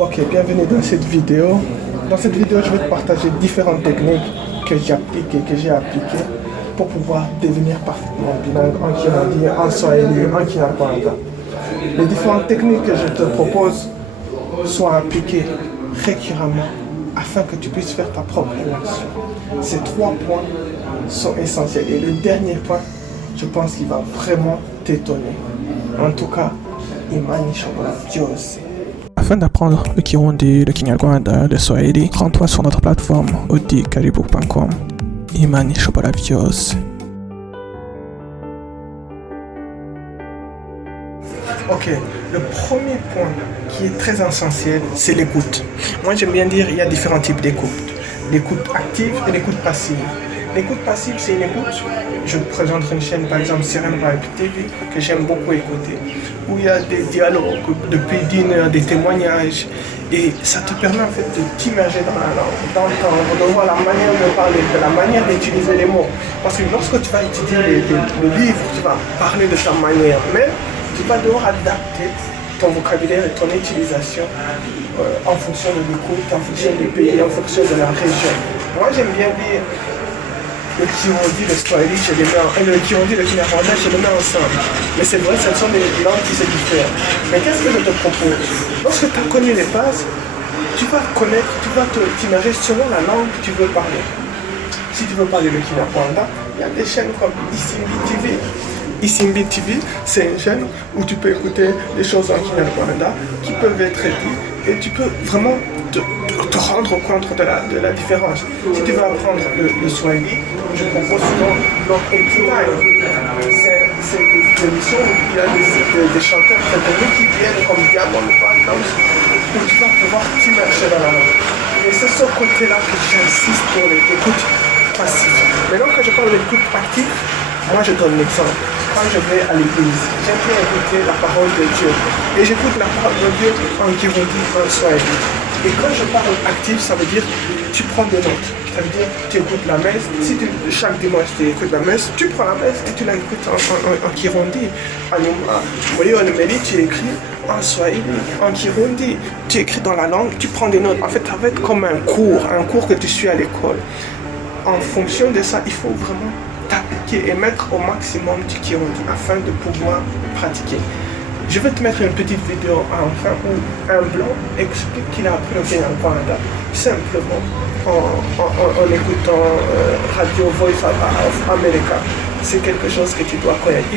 Ok, bienvenue dans cette vidéo. Dans cette vidéo, je vais te partager différentes techniques que j'ai appliquées pour pouvoir devenir parfaitement bilingue en Kirundi, en Swahili, en Kinyarwanda. Les différentes techniques que je te propose sont appliquées récurremment afin que tu puisses faire ta propre immersion. Ces 3 points sont essentiels. Et le dernier point, je pense qu'il va vraiment t'étonner. En tout cas, Imani Shobora Byose. Afin d'apprendre le Kirundi, le Kinyarwanda, le Swahili, rends-toi sur notre plateforme audikaribu.com. Imani Shobora Byose. Ok, le premier point qui est très essentiel, c'est l'écoute. Moi, j'aime bien dire qu'il y a différents types d'écoute. L'écoute active et l'écoute passive. L'écoute passive, c'est une écoute. Je présente une chaîne, par exemple, Siren Vibe TV, que j'aime beaucoup écouter, où il y a des dialogues depuis d'une heure, des témoignages, et ça te permet en fait de t'immerger dans la langue, d'entendre, de voir la manière de parler, de la manière d'utiliser les mots. Parce que lorsque tu vas étudier le livre, tu vas parler de ta manière, mais tu vas devoir adapter ton vocabulaire et ton utilisation en fonction de l'écoute, en fonction du pays, en fonction de la région. Moi, j'aime bien dire le Kirundi, le Swahili, le Kirundi, le Kinyarwanda, je les mets ensemble. Mais c'est vrai, ce sont des langues qui se diffèrent. Mais qu'est-ce que je te propose? Lorsque tu as connu les bases, tu vas connaître, tu vas t'immerger selon la langue que tu veux parler. Si tu veux parler le Kinyarwanda, il y a des chaînes comme Isimbi TV. Isimbi TV, c'est une chaîne où tu peux écouter des choses en Kinyarwanda qui peuvent être dites et tu peux vraiment te rendre compte de la différence. Si tu veux apprendre le Swahili, je propose souvent Block 89. C'est une émission où il y a des chanteurs préférés qui viennent comme Diamond par exemple, où tu vas pouvoir t'immerger dans la langue. Et c'est ce côté-là que j'insiste pour l'écoute passive. Maintenant que je parle d'écoute active, moi je donne l'exemple. Quand je vais à l'église, j'aime bien écouter la parole de Dieu. Et j'écoute la parole de Dieu en Kirundi, en Swahili. Et quand je parle actif, ça veut dire tu prends des notes. Ça veut dire tu écoutes la messe. Si chaque dimanche tu écoutes la messe, tu prends la messe et tu la écoutes en Kirundi. Tu écris en Swahili, en Kirundi. Tu écris dans la langue, tu prends des notes. En fait, ça va être comme un cours que tu suis à l'école. En fonction de ça, il faut vraiment t'appliquer et mettre au maximum du Kirundi afin de pouvoir pratiquer. Je vais te mettre une petite vidéo enfin où un blanc explique qu'il a appris le Kinyarwanda simplement en écoutant Radio Voice of America. C'est quelque chose que tu dois connaître.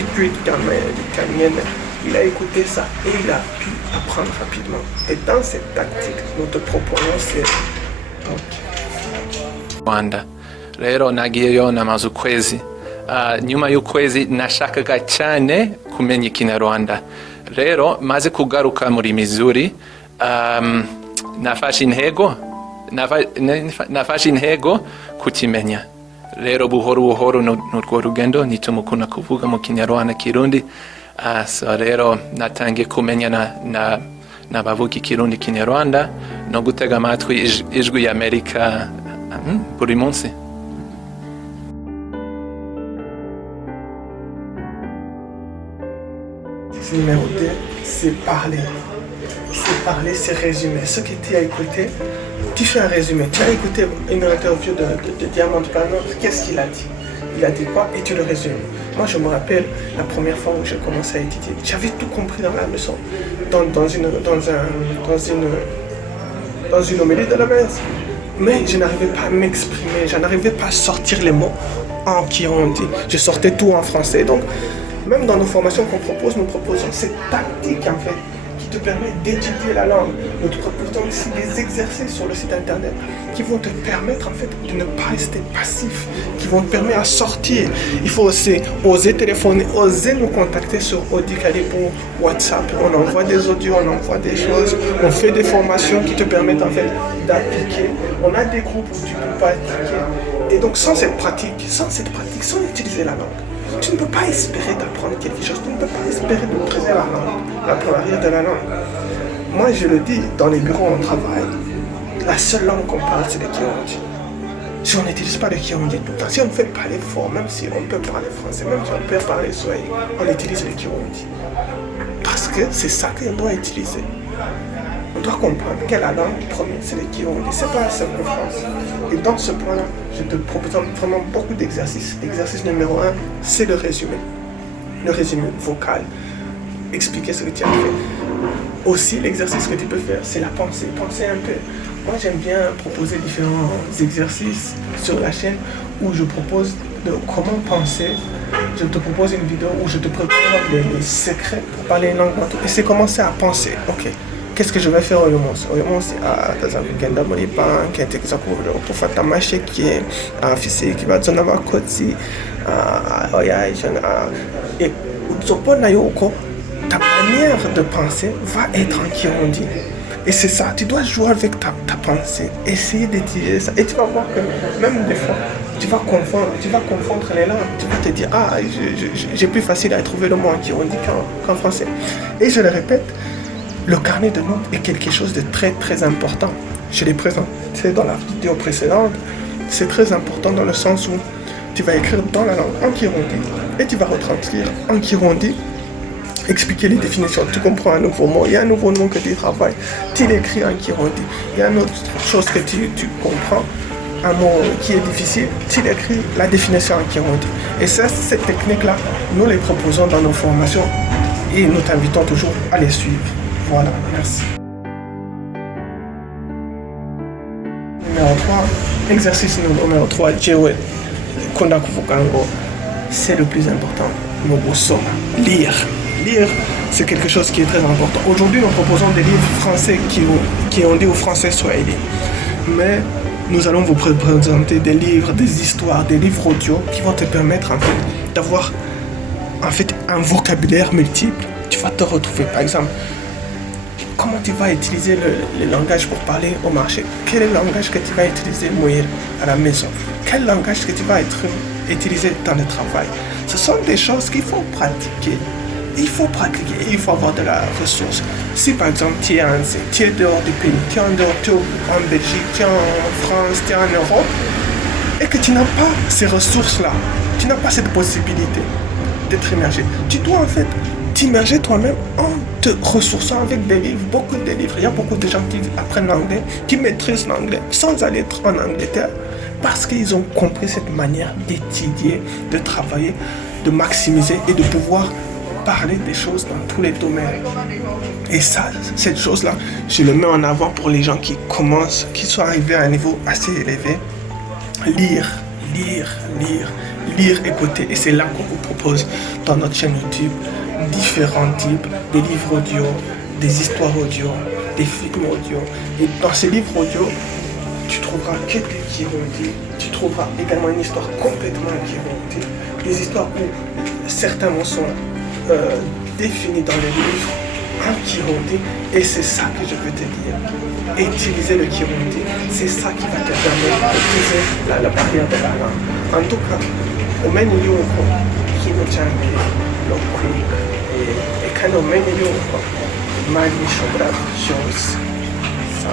Il a écouté ça et il a pu apprendre rapidement. Et dans cette tactique, nous te proposons c'est Rwanda. Rero nagiyeyo namaze ukwezi. Nyuma y'ukwezi nashakaga cyane kumenya Ikinyarwanda. Rero maze kugaruka muri Missouri, nafashe intego kukimenya. Rero buhoro n'urwo rugendo nitumukunda kuvuga mu Kinyarwanda Kirundi. So rero natangiye kumenya n'abavuga Kirundi Kinyarwanda no gutega amatwi ijwi y'Amerika buri munsi. Numéro 2, c'est parler. C'est parler, c'est résumer. Ce que tu as écouté, tu fais un résumé. Tu as écouté une interview de Diamond Platnumz, qu'est-ce qu'il a dit? Il a dit quoi? Et tu le résumes. Moi, je me rappelle la première fois où j'ai commencé à étudier. J'avais tout compris dans la leçon, dans une homélie de la messe. Mais je n'arrivais pas à m'exprimer, je n'arrivais pas à sortir les mots en Kirundi. Je sortais tout en français. Donc, même dans nos formations qu'on propose, nous proposons cette tactique en fait qui te permet d'étudier la langue. Nous te proposons aussi des exercices sur le site internet qui vont te permettre en fait de ne pas rester passif, qui vont te permettre à sortir. Il faut aussi oser téléphoner, oser nous contacter sur Audikaribu WhatsApp. On envoie des audios, on envoie des choses, on fait des formations qui te permettent en fait d'appliquer. On a des groupes où tu peux pas appliquer. Et donc sans cette pratique, sans utiliser la langue, tu ne peux pas espérer d'apprendre quelque chose, tu ne peux pas espérer de maîtriser la langue, la pluralité de la langue. Moi, je le dis, dans les bureaux où on travaille, la seule langue qu'on parle, c'est le Kirundi. Si on n'utilise pas le Kirundi tout le temps, si on ne fait pas l'effort, même si on peut parler français, même si on peut parler swahili, on utilise le Kirundi. Parce que c'est ça qu'on doit utiliser. dois comprendre que la langue première, c'est le Kirundi. C'est pas la seule en France. Et dans ce point-là, je te propose vraiment beaucoup d'exercices. L'exercice numéro 1, c'est le résumé. Le résumé vocal. Expliquer ce que tu as fait. Aussi, l'exercice que tu peux faire, c'est la pensée. Penser un peu. Moi, j'aime bien proposer différents exercices sur la chaîne où je propose de comment penser. Je te propose une vidéo où je te prépare les secrets pour parler une langue. Et c'est commencer à penser. Ok, qu'est-ce que je vais faire au Yomos? Au Yomos, c'est à Tazavigenda Molipan, qui est exactement pour faire ta marché, qui est un fils qui va te donner un côté. Et ta manière de penser va être en Kirundi. Et c'est ça, tu dois jouer avec ta pensée, essayer d'utiliser ça. Et tu vas voir que même des fois, tu vas confondre les langues. Tu vas te dire, ah, j'ai plus facile à trouver le mot en Kirundi qu'en français. Et je le répète, le carnet de notes est quelque chose de très très important. Je l'ai présenté dans la vidéo précédente. C'est très important dans le sens où tu vas écrire dans la langue en Kirundi et tu vas retranscrire en Kirundi. Expliquer les définitions, tu comprends un nouveau mot, il y a un nouveau nom que tu travailles, tu l'écris en Kirundi. Il y a une autre chose que tu comprends, un mot qui est difficile, tu l'écris la définition en Kirundi. Et ça, cette technique-là, nous les proposons dans nos formations et nous t'invitons toujours à les suivre. Voilà, merci. Numéro 3, exercice numéro 3, Jewe Kondakuvukango, c'est le plus important, Moboso, lire. Lire, c'est quelque chose qui est très important. Aujourd'hui, nous proposons des livres français qui ont dit au français Swahili. Mais nous allons vous présenter des livres, des histoires, des livres audio qui vont te permettre en fait d'avoir un vocabulaire multiple. Tu vas te retrouver, par exemple, comment tu vas utiliser le langage pour parler au marché? Quel est le langage que tu vas utiliser à la maison? Quel langage que tu vas utiliser dans le travail? Ce sont des choses qu'il faut pratiquer. Il faut pratiquer, il faut avoir de la ressource. Si par exemple tu es dehors du pays, tu es en dehors, tu es en Belgique, tu es en France, tu es en Europe, et que tu n'as pas ces ressources-là, tu n'as pas cette possibilité d'être immergé, tu dois en fait t'immerger toi-même en te ressourçant avec des livres, beaucoup de livres. Il y a beaucoup de gens qui apprennent l'anglais, qui maîtrisent l'anglais sans aller être en Angleterre, parce qu'ils ont compris cette manière d'étudier, de travailler, de maximiser et de pouvoir parler des choses dans tous les domaines. Et ça, cette chose-là, je le mets en avant pour les gens qui commencent, qui sont arrivés à un niveau assez élevé. Lire, écouter. Et c'est là qu'on vous propose dans notre chaîne YouTube différents types de livres audio, des histoires audio, des films audio. Et dans ces livres audio, tu trouveras que des Kirundi, tu trouveras également une histoire complètement Kirundi, des histoires où certains mots sont définis dans les livres en Kirundi, et c'est ça que je veux te dire. Utiliser le Kirundi, c'est ça qui va te permettre d'utiliser la barrière de la langue. En tout cas, au même niveau qui nous tient le prix, et quand au même niveau, Mani Chobra chose, ça.